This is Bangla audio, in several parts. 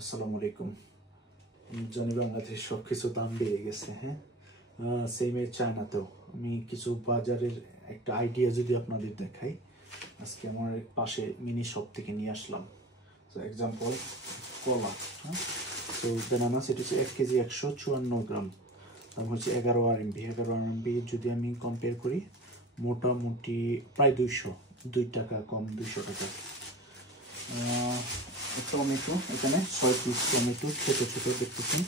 আসসালামু আলাইকুম। জানি বাংলাদেশে সবকিছু দাম বেড়ে গেছে, হ্যাঁ। সেমে চায়নাতেও। আমি কিছু বাজারের একটা আইডিয়া যদি আপনাদের দেখাই, আজকে আমার পাশে মিনি শপ থেকে নিয়ে আসলাম। তো এক্সাম্পল কলা, হ্যাঁ। তো বেনানা সেটা হচ্ছে 1 কেজি 154 গ্রাম, দাম হচ্ছে 11 RMB। 11 RMB যদি আমি কম্পেয়ার করি, মোটামুটি প্রায় 2 টাকা কম, 200 টাকা। টমেটো এখানে 6 পিস টমেটো, ছোটো ছোটো দেখতেছেন।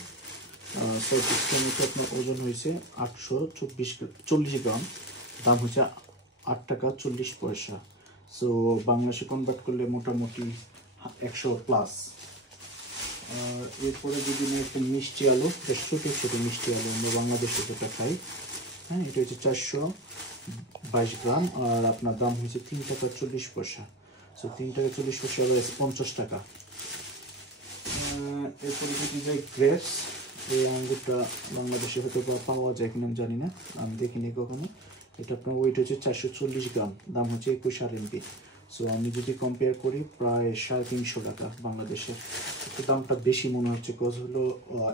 6 পিস টমেটো আপনার ওজন হয়েছে 840 গ্রাম, দাম হচ্ছে 8 টাকা 40 পয়সা। সো বাংলাদেশে কনভার্ট করলে মোটামুটি 100+। এরপরে যদি আমি একটা মিষ্টি আলু, ছোটো ছোটো মিষ্টি আলু আমরা বাংলাদেশে যেটা খাই, হ্যাঁ, এটা হচ্ছে 422 গ্রাম, আর আপনার দাম হচ্ছে 3 টাকা 40 পয়সা। সো 3 টাকা 40 পয়সা, আবার 50 টাকা। এরপরে যদি যাই গ্রেপস, এই আঙ্গুরটা বাংলাদেশে হয়তো পাওয়া যায় কিনা আমি জানি না, আমি দেখিনি কখনো। এটা আপনার ওয়েট হচ্ছে 440 গ্রাম, দাম হচ্ছে 21 RMB। সো আমি যদি কম্পেয়ার করি, প্রায় 350 টাকা বাংলাদেশের। একটু দামটা বেশি মনে হচ্ছে, কজ হলো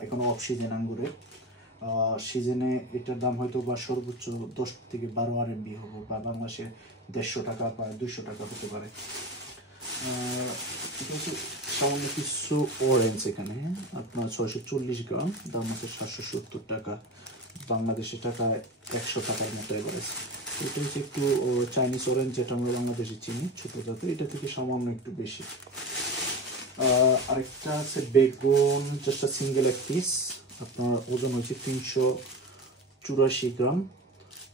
এখন অফ সিজন আঙ্গুরের। সিজনে এটার দাম হয়তো বা সর্বোচ্চ 10 থেকে 12 RMB হবে, বা বাংলাদেশে 150 টাকা বা 200 টাকা হতে পারে। এটা হচ্ছে সামান্য কিছু অরেঞ্জ এখানে, আপনার 640 গ্রাম, দাম আছে 770 টাকা, বাংলাদেশের টাকায় 100 টাকার মতো এভারেজ। এটা হচ্ছে একটু চাইনিজ অরেঞ্জ, যেটা আমরা বাংলাদেশে চিনি, ছোটো জাত, এটা থেকে সামান্য একটু বেশি। আরেকটা আছে বেগুন, জাস্ট সিঙ্গেল এক পিস, আপনার ওজন হচ্ছে 384 গ্রাম,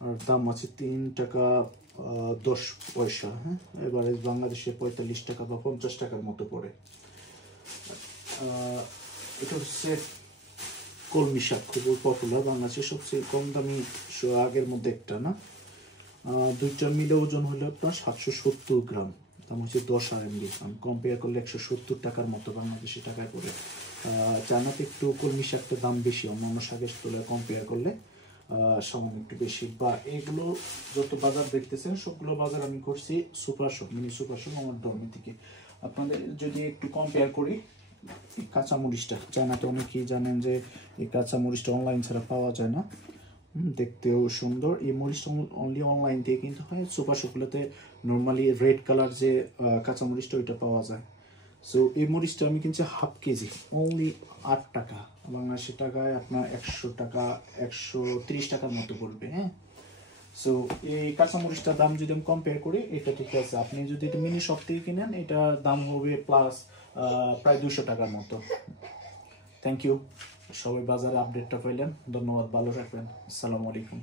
আর দাম আছে 3 টাকা 10 পয়সা, হ্যাঁ। এবারে বাংলাদেশে 45 টাকা বা 50 টাকার মতো পড়ে। এটা হচ্ছে কলমি শাক, খুব পপুলার, বাংলাদেশের সবচেয়ে কম দামি আগের মধ্যে একটা, না, দুইটা মিলে ওজন হলো আপনার 770 গ্রাম, দাম হচ্ছে 10 RMB। আমি কম্পেয়ার করলে 170 টাকার মতো বাংলাদেশি টাকায় পড়ে। চায়নাতে একটু কলমি শাকটার দাম বেশি, অন্যান্য শাকের তুলনায় কম্পেয়ার করলে সামান্য একটু বেশি। বা এগুলো যত বাজার দেখতেছেন, সবগুলো বাজার আমি করছি super shop, mini super shop আমার ধর্মের থেকে। আপনাদের যদি একটু কম্পেয়ার করি, এই কাঁচামরিচটা, চায়নাতে অনেকেই জানেন যে এই কাঁচামরিচটা অনলাইন ছাড়া পাওয়া যায় না, দেখতেও সুন্দর। এই মরিচটা অনলি অনলাইন থেকে কিনতে হয়। সুপার শপগুলোতে নর্মালি রেড কালার যে কাঁচামরিচটা, ওইটা পাওয়া যায়। সো এই মরিচটা আমি কিনছি হাফ কেজি, অনলি 8 টাকা, বাংলাদেশের টাকায় আপনার 100 টাকা 130 টাকার মতো পড়বে, হ্যাঁ। সো এই কাঁচামরিচটার দাম যদি আমি কম্পেয়ার করি, এটা ঠিক আছে। আপনি যদি এটা মিনি শপ থেকে কিনেন, এটা দাম হবে প্লাস প্রায় 200 টাকার মতো। Thank you. সবাই বাজারে আপডেটটা পাইলেন, ধন্যবাদ, ভালো রাখবেন। আসসালামু আলাইকুম।